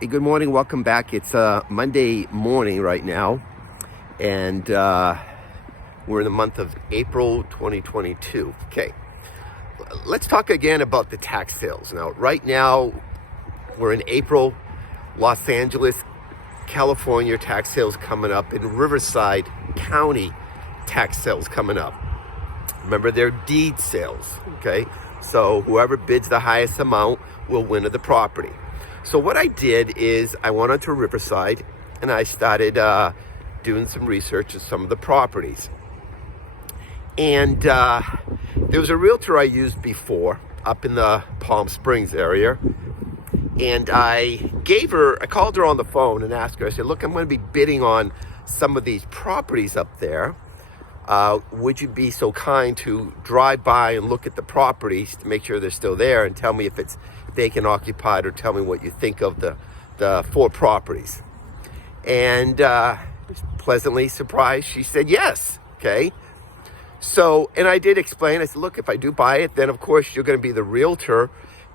Hey, good morning. Welcome back. It's Monday morning right now, and we're in the month of April 2022. Okay, let's talk again about the tax sales. Now, right now, we're in April. Los Angeles, California tax sales coming up, in Riverside County tax sales coming up. Remember, they're deed sales, okay? So whoever bids the highest amount will win the property. So what I did is I went onto Riverside and I started doing some research of some of the properties. And there was a realtor I used before up in the Palm Springs area. And I called her on the phone and asked her, I said, look, I'm going to be bidding on some of these properties up there. Would you be so kind to drive by and look at the properties to make sure they're still there and tell me if it's vacant, occupied, or tell me what you think of the four properties? And pleasantly surprised, she said yes. Okay. So, and I did explain, I said, look, if I do buy it, then of course you're going to be the realtor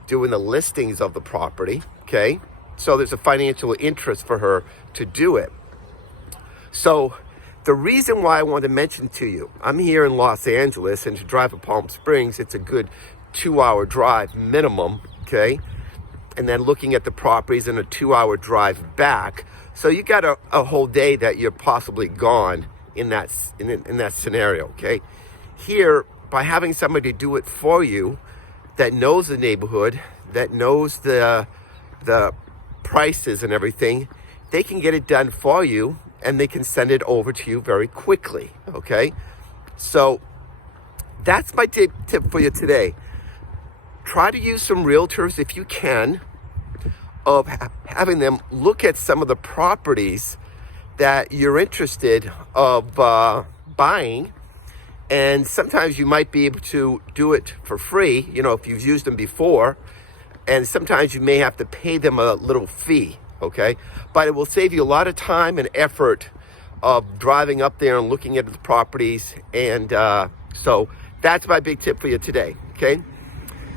doing the listings of the property. Okay. So there's a financial interest for her to do it. So the reason why I want to mention to you, I'm here in Los Angeles, and to drive to Palm Springs, it's a good 2-hour drive minimum, okay? And then looking at the properties and a 2-hour drive back. So you got a whole day that you're possibly gone in that scenario, okay? Here, by having somebody do it for you that knows the neighborhood, that knows the prices and everything, they can get it done for you, and they can send it over to you very quickly, okay? So that's my tip for you today. Try to use some realtors if you can, of having them look at some of the properties that you're interested of buying. And sometimes you might be able to do it for free, if you've used them before. And sometimes you may have to pay them a little fee. Okay, but it will save you a lot of time and effort of driving up there and looking at the properties. And so that's my big tip for you today. Okay,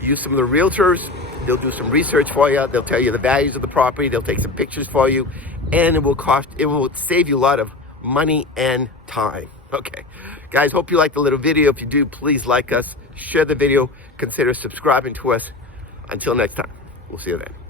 use some of the realtors. They'll do some research for you. They'll tell you the values of the property. They'll take some pictures for you, and it will save you a lot of money and time. Okay, guys, hope you liked the little video. If you do, please like us, share the video, consider subscribing to us. Until next time, we'll see you then.